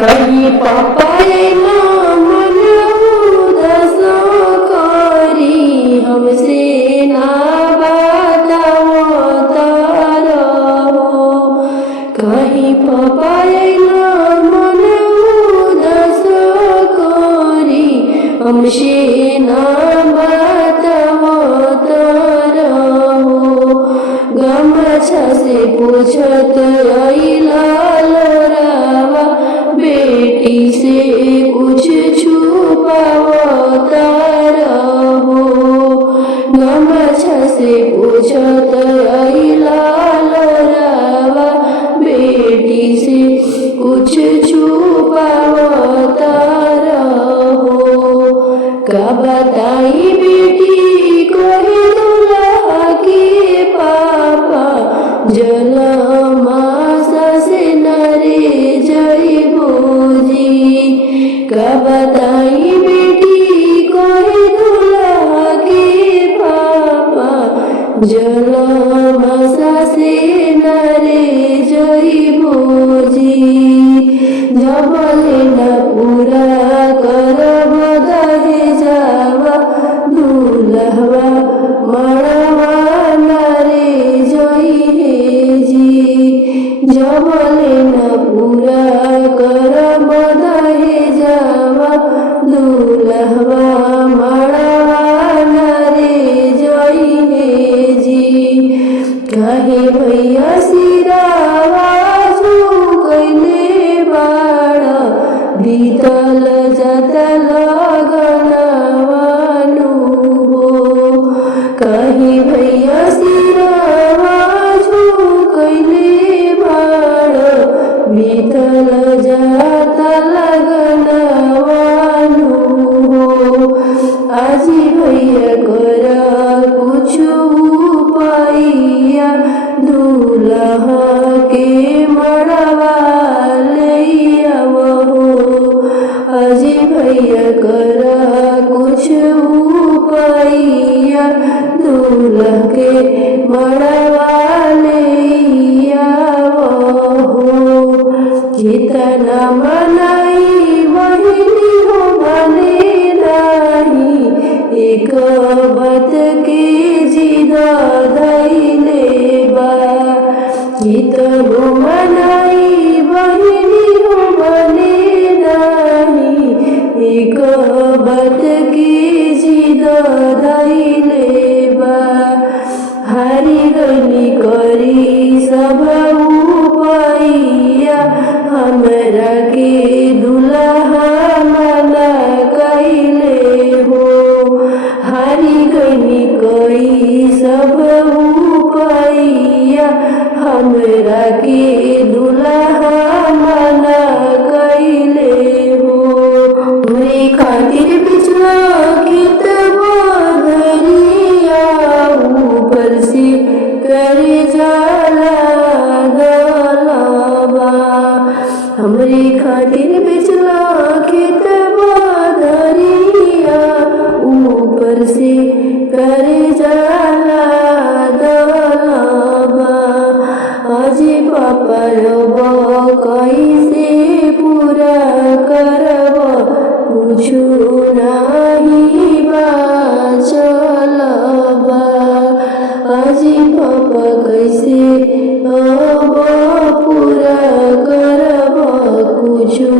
कहीं पापाए ना मन उदास करी हमसे ना बताओ तारा हो। कहीं पापाए ना मन उदास करी हमसे ना बताओ तारा हो। गमछा से पूछत आइला लोरावा बेटी से कुछ छुपाओ तारा हो। गमछा से पूछत आइला लोरावा बेटी से कुछ छुपाओ तारा हो। का बताई बेटी कोई दुल्हा के पापा जलमा से नरे जइबो जी। का बताई बेटी कोई दुल्हा के पापा जलमा से नरे जइबो जी। जबले न पूरा करब दहेजवा दुल्हवा मड़वा नरे जइहे जी। जबले न पूरा करब दहेजवा दुल्हवा मड़वा नरे जइहे जी। काहे भैया सिरावा झुकइले बाड़ा बीतल जाता लगनवा नु हो। काहे भैया सिरावा झुकइले बाड़ा बीतल जाता लगनवा नु हो। आजी भैया कर कुछु उपाइया दूल्हा के मड़वा लइयावा हो। आजी भैया कर कुछ उपाइया दूल्हा के मड़वा लइयावा हो। कितना मनाई बहिनी हो बने नाही एक बात के जिद धइले बा। कितनो मनाई बहिनी हो बने नाही एक बात के जिद धइले बा। हारी गनी करी सब उपाइया हमरा के दुल्हा मना कइले हो। हारी गनी कई सब उपाइया हमरा के दुल्हा मना कइले हो। हमरे खातिर बिचला खेत बदरिया ऊपर से करे जाला गलबा। हमरे खातिर बिचला खेत बदरिया ऊपर से करे जाला गलबा। अजी पापा रब कैसे पूरा करब कुछु नाही बाचल बा। अजी पापा कैसे अब पूरा करब कुछु